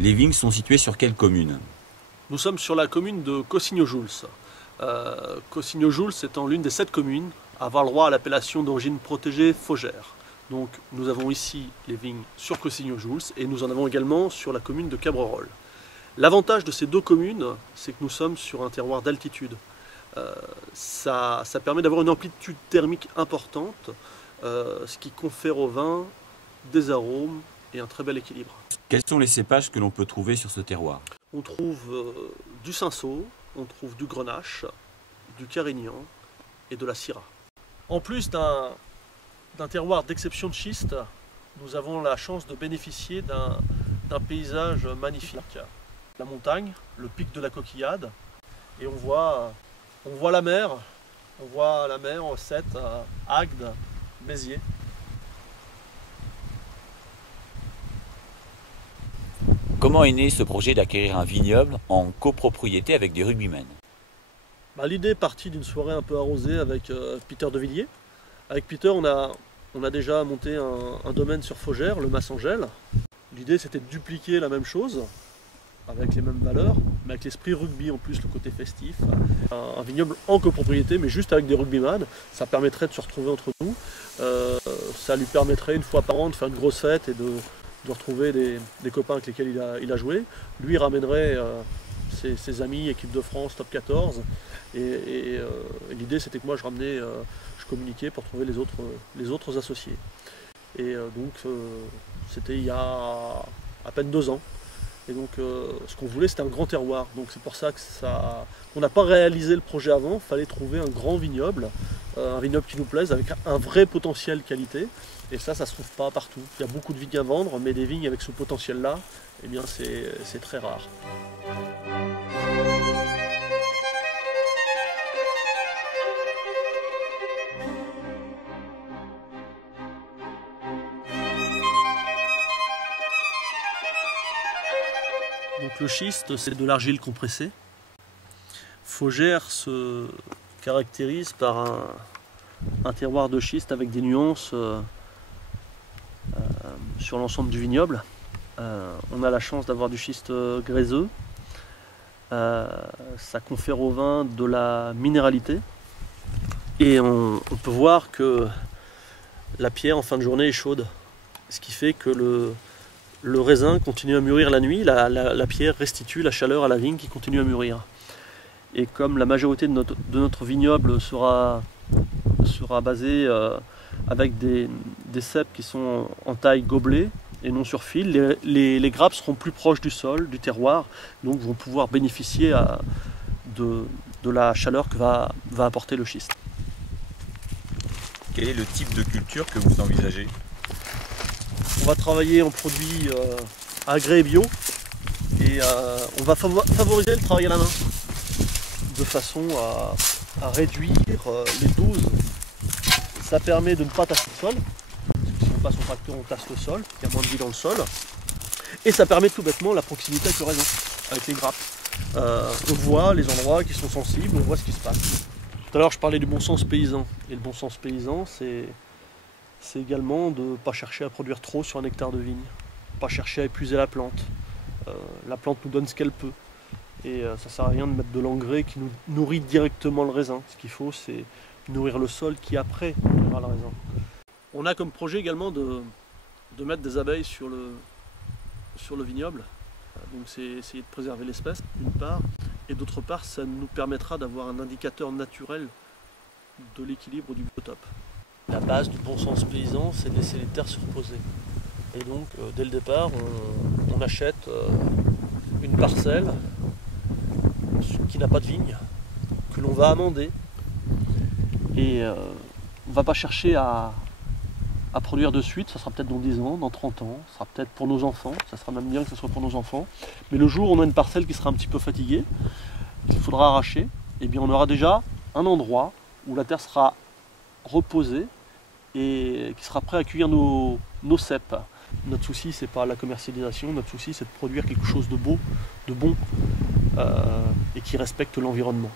Les vignes sont situées sur quelle commune? Nous sommes sur la commune de Cossigno-Joules. Cossigno-Joules étant l'une des 7 communes à avoir le droit à l'appellation d'origine protégée Faugère. Donc nous avons ici les vignes sur Cossigno-Joules et nous en avons également sur la commune de Cabrerols. L'avantage de ces 2 communes, c'est que nous sommes sur un terroir d'altitude. Ça permet d'avoir une amplitude thermique importante, ce qui confère au vin des arômes et un très bel équilibre. Quels sont les cépages que l'on peut trouver sur ce terroir? On trouve du cinsault, on trouve du grenache, du carignan et de la syrah. En plus d'un terroir d'exception de schiste, nous avons la chance de bénéficier d'un paysage magnifique. La montagne, le pic de la Coquillade, et on voit la mer, Ossette, Agde, Béziers. Comment est né ce projet d'acquérir un vignoble en copropriété avec des rugbymen? L'idée est partie d'une soirée un peu arrosée avec Peter de Villiers. Avec Peter, on a déjà monté un domaine sur Faugère, le Massangel. L'idée c'était de dupliquer la même chose, avec les mêmes valeurs, mais avec l'esprit rugby en plus, le côté festif. Un vignoble en copropriété, mais juste avec des rugbyman, ça permettrait de se retrouver entre nous. Ça lui permettrait une fois par an de faire une grosse fête et de retrouver des copains avec lesquels il a joué. Lui ramènerait ses amis, équipe de France, top 14. Et l'idée c'était que moi je communiquais pour trouver les autres associés. Et donc c'était il y a à peine 2 ans. Et donc ce qu'on voulait c'était un grand terroir. Donc c'est pour ça qu'on n'a pas réalisé le projet avant. Il fallait trouver un grand vignoble, un vignoble qui nous plaise, avec un vrai potentiel qualité. Et ça se trouve pas partout. Il y a beaucoup de vignes à vendre, mais des vignes avec ce potentiel-là, eh bien c'est très rare. Donc le schiste, c'est de l'argile compressée. Faugère se caractérise par un terroir de schiste avec des nuances sur l'ensemble du vignoble. On a la chance d'avoir du schiste gréseux. Ça confère au vin de la minéralité. Et on peut voir que la pierre en fin de journée est chaude. Ce qui fait que le raisin continue à mûrir la nuit. La pierre restitue la chaleur à la vigne qui continue à mûrir. Et comme la majorité de notre vignoble sera basée avec des cèpes qui sont en taille gobelet et non sur fil, les grappes seront plus proches du sol, du terroir, donc vont pouvoir bénéficier de la chaleur que va apporter le schiste. Quel est le type de culture que vous envisagez? On va travailler en produits agré et bio et on va favoriser le travail à la main de façon à réduire les doses. Ça permet de ne pas tasser le sol. Si on passe au tracteur, on tasse le sol, il y a moins de vie dans le sol. Et ça permet tout bêtement la proximité avec le raisin, avec les grappes. On voit les endroits qui sont sensibles, on voit ce qui se passe. Tout à l'heure je parlais du bon sens paysan. Et le bon sens paysan, c'est également de ne pas chercher à produire trop sur un hectare de vigne. Pas chercher à épuiser la plante. La plante nous donne ce qu'elle peut. Et ça ne sert à rien de mettre de l'engrais qui nous nourrit directement le raisin. Ce qu'il faut, c'est nourrir le sol qui après nourrira le raisin. On a comme projet également de mettre des abeilles sur le vignoble. Donc c'est essayer de préserver l'espèce d'une part. Et d'autre part, ça nous permettra d'avoir un indicateur naturel de l'équilibre du biotope. La base du bon sens paysan, c'est de laisser les terres se reposer. Et donc, dès le départ, on achète une parcelle qui n'a pas de vigne, que l'on va amender. Et on ne va pas chercher à produire de suite, ça sera peut-être dans 10 ans, dans 30 ans, ça sera peut-être pour nos enfants, ça sera même bien que ce soit pour nos enfants. Mais le jour où on a une parcelle qui sera un petit peu fatiguée, qu'il faudra arracher, eh bien on aura déjà un endroit où la terre sera reposée et qui sera prêt à accueillir nos cèpes. Notre souci, c'est pas la commercialisation, notre souci, c'est de produire quelque chose de beau, de bon et qui respecte l'environnement.